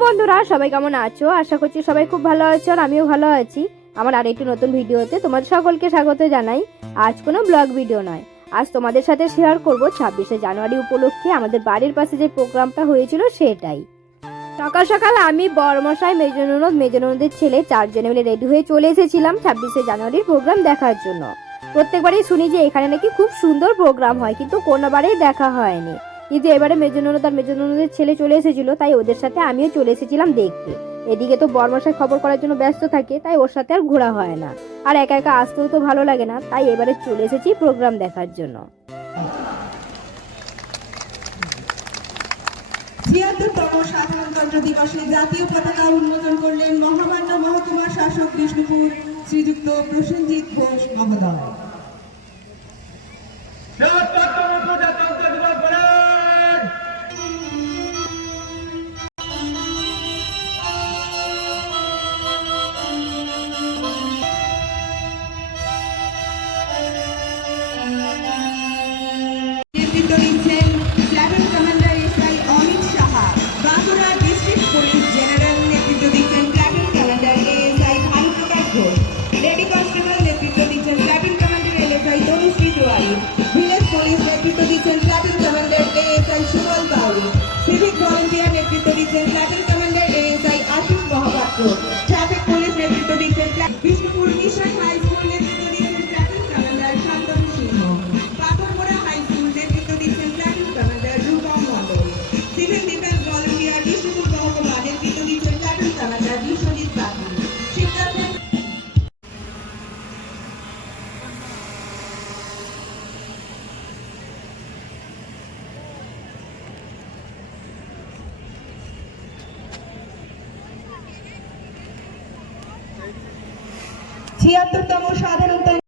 বন্ধুরা, সবাই কেমন আছো? আশা করছি সবাই খুব ভালো আছো আর আমিও ভালো আছি। আমার আরেকটি নতুন ভিডিওতে তোমাদের সকলকে স্বাগত জানাই। আজ কোনো ব্লগ ভিডিও নয়, আজ তোমাদের সাথে শেয়ার করব 26শে জানুয়ারি উপলক্ষে আমাদের বাড়ির পাশে যে প্রোগ্রামটা হয়েছিল সেটাই। সকাল সকাল আমি বড়মশাই, মেজননদের ছেলে 4 জনে মিলে রেডি হয়ে চলে এসেছিলাম 26শে জানুয়ারির প্রোগ্রাম দেখার জন্য। প্রত্যেকবারই শুনি যে এখানে নাকি খুব সুন্দর প্রোগ্রাম হয়, কিন্তু কোনোবারেই দেখা হয়নি। কিন্তু এবারে মেজননদের ছেলে চলে এসেছিল, তাই ওদের সাথে আমিও চলে এসেছিলাম দেখতে। এদিকে তো বড়মশাই খবর করার জন্য ব্যস্ত থাকে, তাই ওর সাথে আর ঘোরা হয় না। আর একা একা আসতেও তো ভালো লাগে না, তাই এবারে চলে এসেছি প্রোগ্রাম দেখার জন্য। ৭৬তম সাধারণতন্ত্র দিবসে জাতীয় পতাকা উন্মোচন করলেন মহামান্য মহকুমা শাসক বিষ্ণুপুর শ্রীযুক্ত প্রসেনজিৎ ঘোষ মহোদয়। নেতৃত্ব দিচ্ছেন platoon commander SI Amit Saha. Bankura district police general নেতৃত্ব দিচ্ছেন platoon commander ASI Bhanuprakash Ghosh. Lady constable নেতৃত্ব দিচ্ছেন platoon commander ASI Tanushree Tiwari. Village police নেতৃত্ব দিচ্ছেন platoon commander ASI Subal Bauri. Civic volunteer নেতৃত্ব দিচ্ছেন platoon commander ASI Ashis Mahapatra. Traffic police নেতৃত্ব দিচ্ছেন বিষ্ণুপুর মিশন হাই স্কুল নেতৃত্ব দিচ্ছেন platoon commander Shantanu Singha. Patharmora high school নেতৃত্ব দিচ্ছেন প্ল্যাটুন কমান্ডার রূপম মণ্ডল। সিভিল ডিফেন্স ভলেন্টিয়ার বিষ্ণুপুর মহকুমা নেতৃত্ব দিচ্ছেন প্ল্যাটুন কমান্ডার বিশ্বজিৎ পাত্র। শিক্ষার্থী ৭৬তম সাধারণতন্ত্র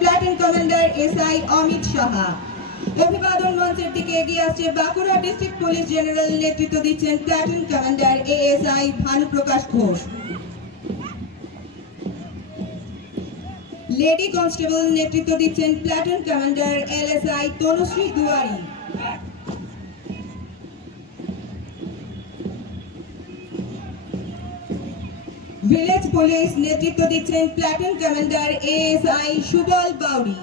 platoon commander SI Amit Saha. অভিবাদন মঞ্চের দিকে এগিয়ে আসছে বাঁকুড়া ডিস্ট্রিক্ট পুলিশ জেনারেল নেতৃত্ব দিচ্ছেন platoon commander ASI Bhanuprakash Ghosh. Lady constable নেতৃত্ব দিচ্ছেন platoon commander LSI Tanushree Tiwari. Village police নেতৃত্ব দিচ্ছেন platoon commander ASI Subal Bauri.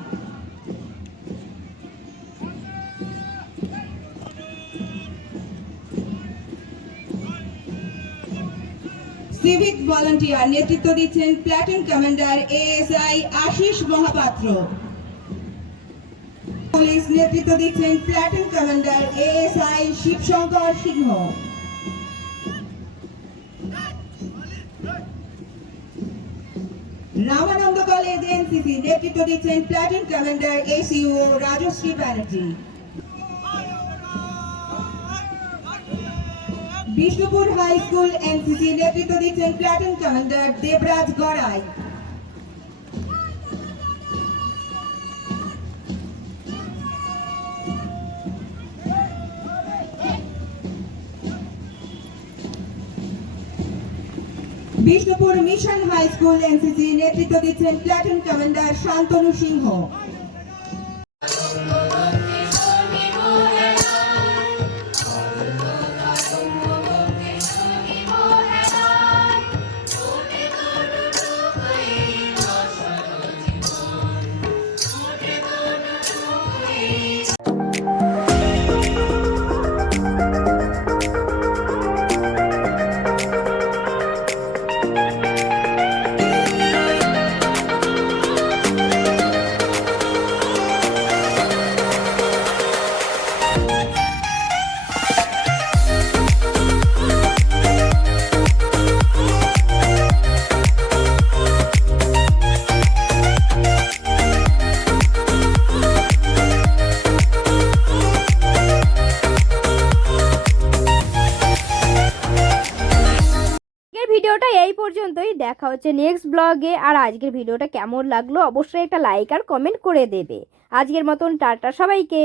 Civic volunteer নেতৃত্ব দিচ্ছেন platoon commander ASI Ashis Mahapatra. Police নেতৃত্ব দিচ্ছেন platoon commander ASI Shibshankar Singha. Ramananda college NCC নেতৃত্ব দিচ্ছেন platoon commander SEO Rajashree Banerjee. Bishnupur high school NCC নেতৃত্ব দিচ্ছেন platoon commander Debraj Garai. Bishnupur mission high school NCC নেতৃত্ব দিচ্ছেন প্ল্যাটুন কমান্ডার শান্তনু সিংহ। ভিডিওটা এই পর্যন্তই, দেখা হচ্ছে নেক্সট ব্লগে। আর আজকের ভিডিওটা কেমন লাগলো অবশ্যই একটা লাইক আর কমেন্ট করে দেবে। আজকের মতন টাটা সবাইকে।